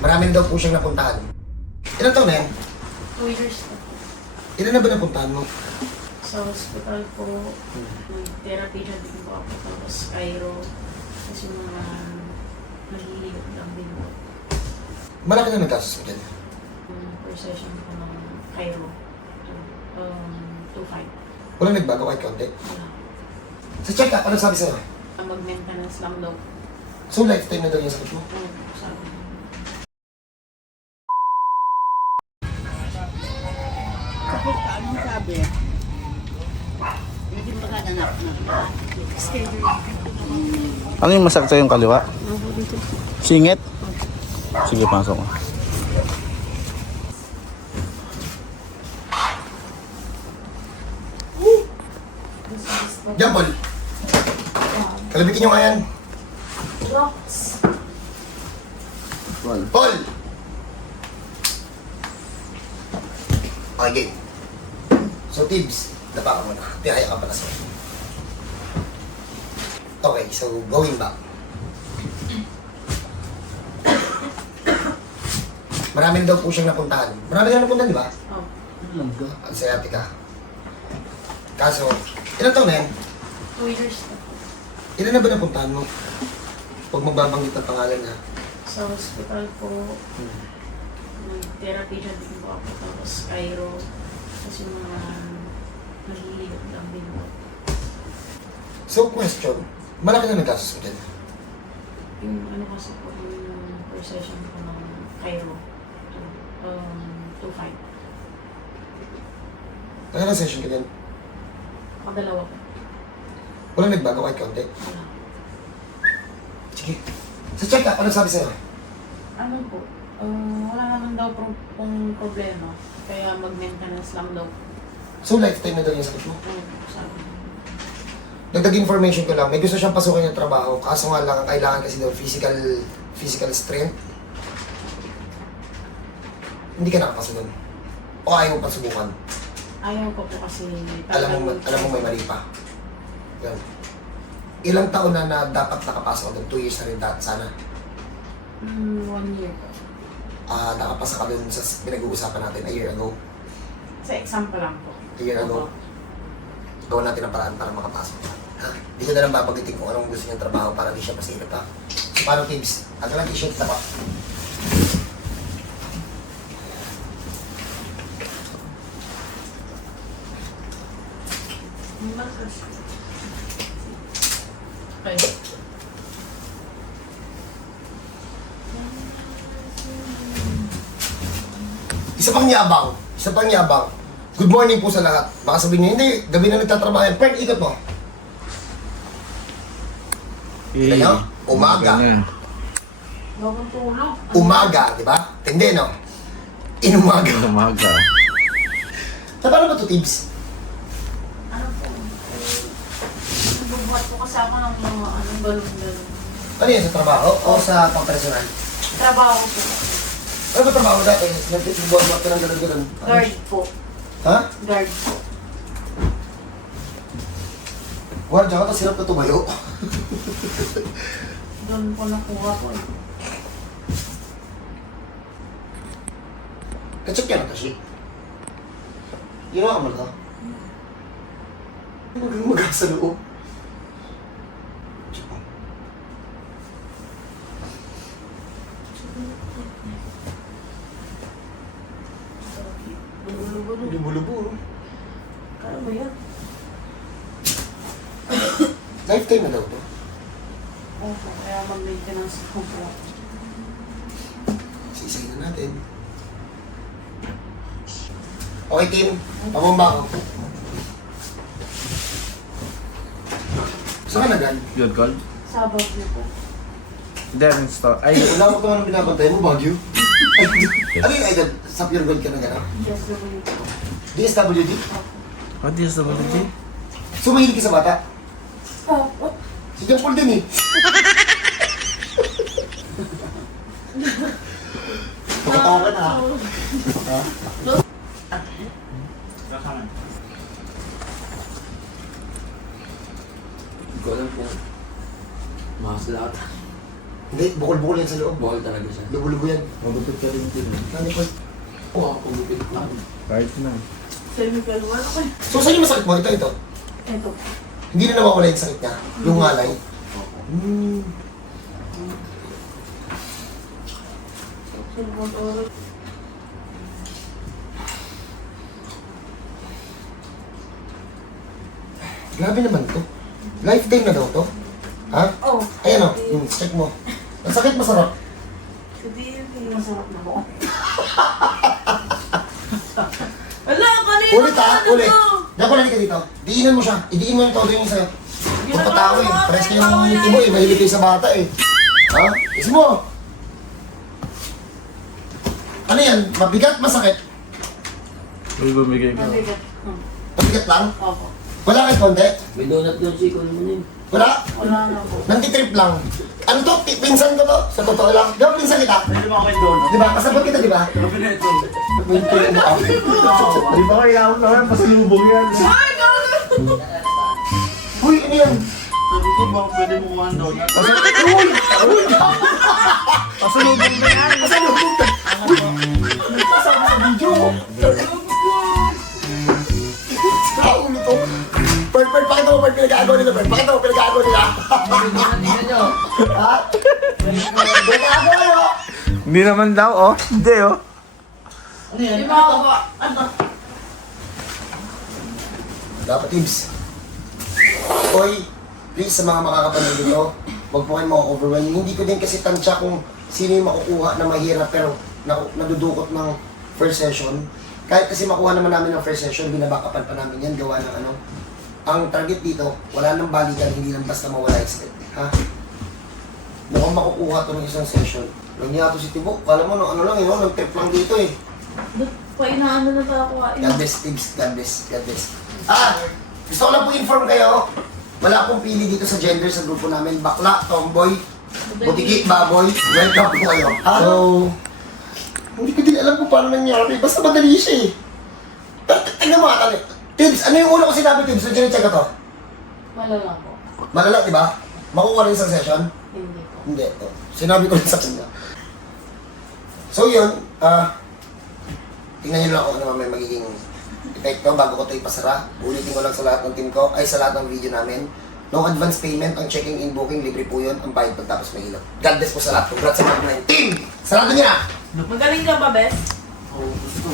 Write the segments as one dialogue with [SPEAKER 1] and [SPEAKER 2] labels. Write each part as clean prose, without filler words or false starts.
[SPEAKER 1] Marami daw po siyang napuntahan. Ilan taon na yan?
[SPEAKER 2] 2 years na.
[SPEAKER 1] Ilan na ba napuntahan mo?
[SPEAKER 2] Sa hospital po, nag-therapy na din po ako. Tapos Cairo. Tapos yung mga nahihilip lang din po.
[SPEAKER 1] Malaki na nagkasos mo dyan.
[SPEAKER 2] Per session po ng Cairo. 2.5.
[SPEAKER 1] Walang nagbago kahit konti.
[SPEAKER 2] Wala.
[SPEAKER 1] Sa check-up, ano sabi sa'yo?
[SPEAKER 2] Mag-maintenance lang daw.
[SPEAKER 1] So lifetime na daw yung sakit mo?
[SPEAKER 2] Sabi.
[SPEAKER 3] Sakit ka, anong sabi? Hindi magaganap na.
[SPEAKER 4] Ano yung masakit sa yung kaliwa? Singit? Sige, pasok.
[SPEAKER 1] Diyan, Paul. Kalabitin nyo nga yan.
[SPEAKER 2] Rocks.
[SPEAKER 1] Paul! Okay, game. So, Tibbs, dapa ka muna. Tihaya ka pala sa'yo. Okay, so going back. Marami daw po siyang napuntahan. Marami na napuntahan, di ba?
[SPEAKER 2] Oh.
[SPEAKER 1] Ang sciatica. Kaso, ilan taon na yan?
[SPEAKER 2] 2 years na.
[SPEAKER 1] Ilan na ba napuntahan mo? Huwag magbabanggit ng pangalan na.
[SPEAKER 2] Sa hospital po, nag-therapy na din po ako. Tapos Cairo. Tapos yung mga nahihilip lang din po.
[SPEAKER 1] So, question. Malaki na nagkasos mo dyan.
[SPEAKER 2] Yung ano kasi po, yung per session ko ng Cairo. 2.5.
[SPEAKER 1] Nakaka session ka dyan.
[SPEAKER 2] Pagdalawa ko.
[SPEAKER 1] Walang nagbago kahit konti.
[SPEAKER 2] Wala.
[SPEAKER 1] Sige. Sa check-up, ano sabi sa'yo?
[SPEAKER 2] Ano po? Wala naman daw pong problema. Kaya mag-maintenance lang daw.
[SPEAKER 1] So, lifetime na daw yung sakit mo.
[SPEAKER 2] Sabi.
[SPEAKER 1] Dagdag information ko lang, may gusto siyang pasukin yung trabaho, kaso nga lang, ang kailangan kasi daw physical strength. Hindi ka nakapasok doon. O ayaw mo pa subukan.
[SPEAKER 2] Ayaw ko po kasi...
[SPEAKER 1] Alam mo may mali pa. Yan. Ilang taon na dapat nakapasok doon? 2 years na rin sana.
[SPEAKER 2] 1 year po.
[SPEAKER 1] Nakapasa ka doon sa pinag-uusapan natin a year ago.
[SPEAKER 2] Sa exam pa lang po.
[SPEAKER 1] A year ago. Gawin natin ang paraan para makapasok ka. Ha? Hindi ko na lang babagitin kung anong gusto niyang trabaho para di siya masilip ha. So, paano tips? Ang lang t-shirt na pa.
[SPEAKER 2] Okay.
[SPEAKER 1] Isa pang yabang. Isa pang yabang. Good morning po sa lahat. Baka sabihin niyo, hindi, gabi na nagtatrabaho yan. Pern, ikot mo. Kita nyo? Umaga.
[SPEAKER 2] Bagong tulog.
[SPEAKER 1] Umaga, di ba? Hindi, no? Inumaga.
[SPEAKER 4] Umaga.
[SPEAKER 1] Sa paano ba ito, tips?
[SPEAKER 2] Ano po? Nagbubuhat po kasi ako ng mga balon-balon.
[SPEAKER 1] Ano yan, sa trabaho o sa pang-personal?
[SPEAKER 2] Trabaho po.
[SPEAKER 1] Ano ba trabaho dati? Nagbubuhat ka ng gano'n-gano'n.
[SPEAKER 2] Guard po.
[SPEAKER 1] Ha?
[SPEAKER 2] Guard po.
[SPEAKER 1] Guard, tsaka tapos hirap na tumayo.
[SPEAKER 2] Doon po nakuha po.
[SPEAKER 1] Kachok yan, Tashi. Ginawa ka mo na to? Mag-aga sa loob.
[SPEAKER 2] Bulubo-lubo.
[SPEAKER 1] Lubo-lubo.
[SPEAKER 2] Kaya ba yan?
[SPEAKER 1] Lifetime na daw to.
[SPEAKER 2] Opo, kaya mag-maintenance ko po.
[SPEAKER 1] Sisay na natin. Okay, team. Pabomba ko. Saan ka na, Dan?
[SPEAKER 4] Good call.
[SPEAKER 2] Sa Baguio po.
[SPEAKER 4] Darren Store. Ay,
[SPEAKER 1] Wala ko pa nga binabantay mo, Baguio. Ano yung idol? Sa Pure Gold ka na gano'n?
[SPEAKER 2] Yes, Baguio po.
[SPEAKER 1] DSWD?
[SPEAKER 4] what is the quality?
[SPEAKER 1] So, mahilig ka sa bata?
[SPEAKER 2] Opo.
[SPEAKER 1] Si John Paul din eh. Pakatawa ka na ha? Ha?
[SPEAKER 5] Hindi ko alam kung mahas lahat.
[SPEAKER 1] Hindi, bukol-bukol yan sa loob.
[SPEAKER 5] Bukol talaga siya.
[SPEAKER 1] Lubo-lubo yan.
[SPEAKER 4] Magupit ka rin din.
[SPEAKER 1] Ano po?
[SPEAKER 5] Oo, pagupit ko.
[SPEAKER 4] Kahit na.
[SPEAKER 2] Cervical wala ko.
[SPEAKER 1] So, saan yung masakit mo? Ito.
[SPEAKER 2] Ito.
[SPEAKER 1] Hindi na nawawala yung sakit niya. Yung ngalay.
[SPEAKER 2] Sulbong oro.
[SPEAKER 1] Grabe naman to. Lifetime na daw to. Ha?
[SPEAKER 2] Oh.
[SPEAKER 1] Ayan o, check mo. Ang sakit masarap.
[SPEAKER 2] Masarap na ako. Ala, kanina
[SPEAKER 1] Ulit ha,
[SPEAKER 2] ano
[SPEAKER 1] ulit.
[SPEAKER 2] to?
[SPEAKER 1] Diyan ko ka dito. Diinan mo siya. Idiin mo yung todo yung sa'yo. Kung patao eh.
[SPEAKER 2] Ginagawa
[SPEAKER 1] Pares
[SPEAKER 2] ko,
[SPEAKER 1] kayo ng
[SPEAKER 2] ginagawa
[SPEAKER 1] ngiti mo eh. Mahilig kayo sa bata eh. Ha? Isi mo. Ano yan? Mabigat, masakit?
[SPEAKER 4] Uy, bumigay ka.
[SPEAKER 2] Mabigat.
[SPEAKER 1] Mabigat lang?
[SPEAKER 2] Opo.
[SPEAKER 1] Wala kahit konti?
[SPEAKER 5] May donut doon si Kun mo yun.
[SPEAKER 1] Wala?
[SPEAKER 2] Wala na po.
[SPEAKER 1] Nantitrip lang. Ano to? Pinsan ko to? Sa totoo lang. Di ba pinsan kita?
[SPEAKER 5] Pwede ba kayo donut?
[SPEAKER 1] Di ba? Kasabot kita, di ba?
[SPEAKER 5] Sabi na ito.
[SPEAKER 4] Di ba kailangan naman? Pasalubong yan.
[SPEAKER 2] Ay, gano'n!
[SPEAKER 1] Uy, ano yan?
[SPEAKER 5] Sabi ko ba pwede mo kuha ng donut?
[SPEAKER 1] Uy! Uy!
[SPEAKER 4] Pasalubong na yan.
[SPEAKER 1] Pasalubong ka! Uy! Nagsasabi sa video mo. Sa ulo to. Bert, pakita mo, Bert, pinag-aagaw nila, Bert. Pakita mo, pinag-aagaw nila.
[SPEAKER 5] Tingnan nyo.
[SPEAKER 1] Ha? Pinag-aagaw nyo.
[SPEAKER 4] Hindi naman daw, oh. Hindi, oh.
[SPEAKER 5] Ano yan?
[SPEAKER 2] Di ba ako ba? Ano?
[SPEAKER 1] Dapat tips. Hoy, please sa mga makakapanood dito, huwag po kayong maka-overwhelm. Hindi ko din kasi tansya kung sino yung makukuha na mahirap pero nadudukot ng first session. Kahit kasi makuha naman namin ng first session, binabakapan pa namin yan, gawa ng ano. Ang target dito, wala nang balikan, hindi lang basta mawala yung sakit. Ha? Mukhang makukuha to ng isang session. Nangyaya to si Tibo, kala mo no, ano lang yun, nag-trip lang dito eh.
[SPEAKER 2] Doon pa inaano na ba ako?
[SPEAKER 1] God bless, tips. God bless. God bless. Gusto ko lang po inform kayo. Wala akong pili dito sa gender sa grupo namin. Bakla, tomboy, butiki, baboy. Welcome po kayo. So, hindi ko din alam kung paano nangyari. Basta madali siya eh. Pero tingnan mo ata. Tips, ano yung una ko sinabi, Tips? So, check ko to.
[SPEAKER 2] Malala po.
[SPEAKER 1] Malala, di ba? Makukuha rin isang session?
[SPEAKER 2] Hindi po.
[SPEAKER 1] Hindi. Oh. Sinabi ko rin sa kanya. So, yun. Tingnan nyo lang kung ano may magiging epekto bago ko ito ipasara. Ulitin ko lang sa lahat ng team ko, ay sa lahat ng video namin. No advance payment, ang checking in booking, libre po yun. Ang bayad pagtapos may ilaw. God bless po sa lahat. Congrats sa mga team! Sarado niyo na!
[SPEAKER 2] Magaling ka ba, Bes?
[SPEAKER 5] Oo, gusto.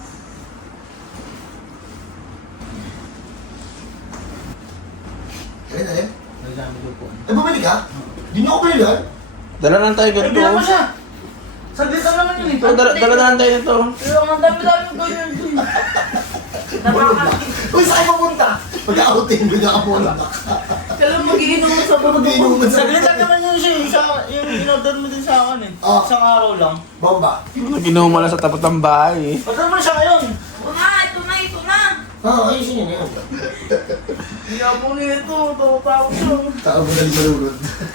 [SPEAKER 1] Alin, alin?
[SPEAKER 5] Nagdami ko po.
[SPEAKER 1] Eh, bumili ka? Di niyo ako pilihan?
[SPEAKER 4] Dala lang tayo ganito.
[SPEAKER 5] Bilang mo siya! Saglit lang naman yun ito.
[SPEAKER 4] Dala lang tayo nito.
[SPEAKER 2] Pero ang dami-dami ko yun. Napaka-
[SPEAKER 1] Uy, saan kayo pupunta? Pag-outing ko niya ka muna.
[SPEAKER 2] Kailan mag-iinom mo sa
[SPEAKER 1] Pag-iinuman sa
[SPEAKER 5] Saglit lang naman yun siya. Yung in-order mo din sa akin eh.
[SPEAKER 1] Oh.
[SPEAKER 5] Isang araw lang.
[SPEAKER 1] Bomba.
[SPEAKER 4] Nag-inom mo lang sa tapat ng bahay, eh.
[SPEAKER 5] Order mo na siya ngayon.
[SPEAKER 2] Ito na, ito na, ito na.
[SPEAKER 1] Ayusin niyo na yun.
[SPEAKER 5] Hindi ako nito. Tawag siya.
[SPEAKER 1] Saan mo dali malulod?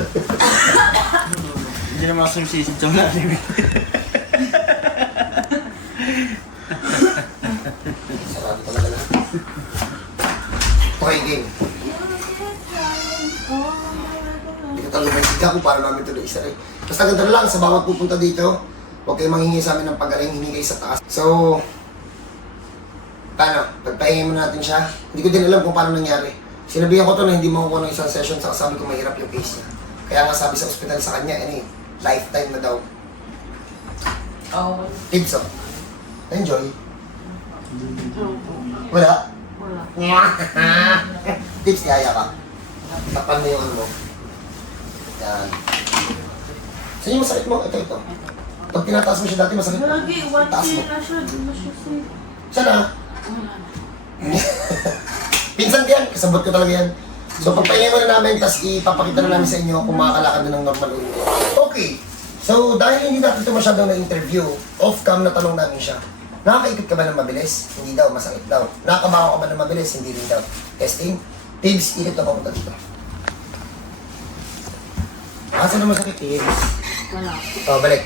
[SPEAKER 5] Hindi naman ako sumisisip sa mga
[SPEAKER 1] Sarado talaga na. Okay, game. Hindi ko talaga may siga kung paano namin ito na isa eh. Basta ganda na lang, sa bawat pupunta dito, huwag kayong manghingi sa amin ng pagaling, hindi kayo sa taas. So, paano? Pagpahingin mo natin siya. Hindi ko din alam kung paano nangyari. Sinabihan ko to na hindi makukuha ng isang session, saka sabi ko mahirap yung case niya. Kaya nga sabi sa ospital sa kanya, lifetime na daw.
[SPEAKER 2] Oo.
[SPEAKER 1] Tips oh. Enjoy. Wala?
[SPEAKER 2] Wala.
[SPEAKER 1] Tips, yaya ka. Tapan mo yung ano mo. Yan. Saan yung masakit mo? Ito. Pag tinataas mo siya dati, masakit mo.
[SPEAKER 2] Lagi, one
[SPEAKER 1] Taas mo.
[SPEAKER 2] year na siya. Di na siya safe.
[SPEAKER 1] Saan na?
[SPEAKER 2] Wala na.
[SPEAKER 1] Pinsan ko yan, kasabot ko talaga yan. So pagpahingin mo na namin, tapos ipapakita na namin sa inyo kung makakalakad na ng normal ulit. Okay. So dahil hindi natin ito masyadong na-interview, off-cam na tanong namin siya. Nakakaikot ka ba ng mabilis? Hindi daw, masakit daw. Nakakabaho ka ba ng mabilis? Hindi rin daw. Testing. Tips, ikot na papunta dito. Asa na masakit, Tips?
[SPEAKER 2] Wala.
[SPEAKER 1] Balik.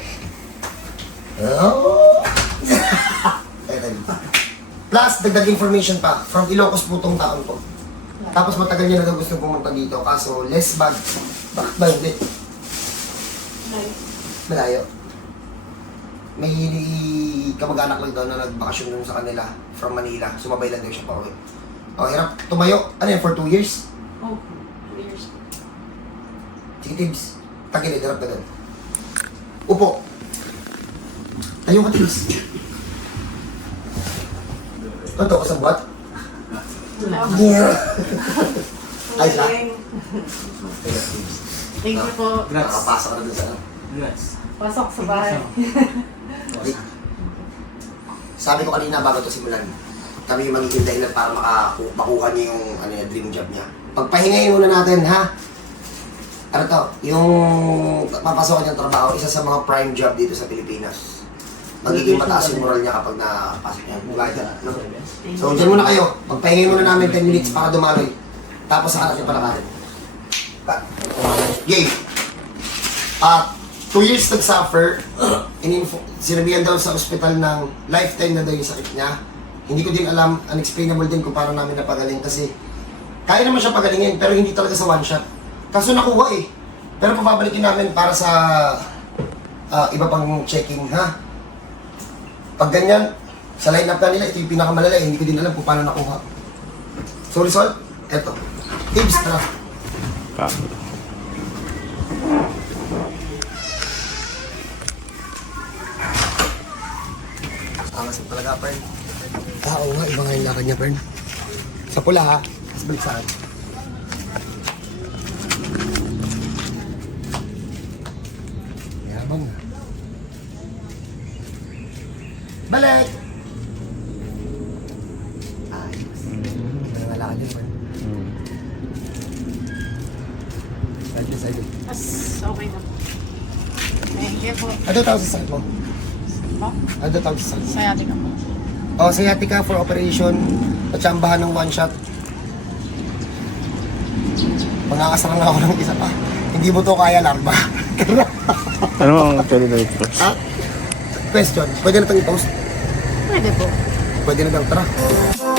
[SPEAKER 1] Oh. Ito dito. Plus, dagdag information pa. From Ilocos po tong taon to. Tapos matagal niya na daw gusto pumunta dito. Kaso, less bad. Bakit ba hindi? Malayo. May kamag-anak lang daw na nagbakasyon dun sa kanila from Manila. Sumabay lang daw siya pa uwi. Oh, hirap tumayo. Ano yan, for 2 years?
[SPEAKER 2] Oh, 2 years.
[SPEAKER 1] Sige, Tibbs. Tagilid, harap ka dun. Upo. Tayo ka, Tibbs. Ito, kasang buhat? Yeah. Ay, siya.
[SPEAKER 2] Thank you po.
[SPEAKER 1] Nakapasok ka na dun sa ano.
[SPEAKER 2] Pasok sa bahay.
[SPEAKER 1] Sabi ko kanina bago ito simulan, kami yung magiging dahilan para makuha niya yung ano, yung dream job niya. Pagpahingayin muna natin, ha? Ano to? Yung papasokan niyang trabaho, isa sa mga prime job dito sa Pilipinas. Magiging mataas yung moral niya kapag napasok niya. Mula dyan, no? So, dyan muna kayo. Pagpahingayin muna namin 10 minutes para dumaloy. Tapos saka natin palakarin. Game. 2 years nag-suffer, sinabihan daw sa ospital ng lifetime na daw yung sakit niya. Hindi ko din alam, unexplainable din kung paano namin napagaling kasi kaya naman siya pagalingin pero hindi talaga sa one shot. Kaso nakuha eh. Pero pababalikin namin para sa iba pang checking, ha? Pag ganyan, sa line-up na nila, ito yung pinakamalala eh. Hindi ko din alam kung paano nakuha. So result, eto. Tips, tara. Angas mo talaga, Pern. Oo nga, iba nga yung lakad niya, Pern. Sa pula, ha? Mas balik saan? Yabang, ha? Balik! Ayos. Ang lakad niya, Pern. Side.
[SPEAKER 2] Mas okay na po. Thank you po.
[SPEAKER 1] Ano tawag sa sakit mo?
[SPEAKER 2] Po?
[SPEAKER 1] Ano tawag sa sakit?
[SPEAKER 2] Sciatica po.
[SPEAKER 1] O, sciatica for operation. Patsambahan ng one shot. Mangakasarang ako ng isa pa. Hindi mo to kaya, larva.
[SPEAKER 4] Ano ang pwede na ito?
[SPEAKER 1] Ha? Question, pwede na itong i-post?
[SPEAKER 2] Pwede po.
[SPEAKER 1] Pwede na daw, tara.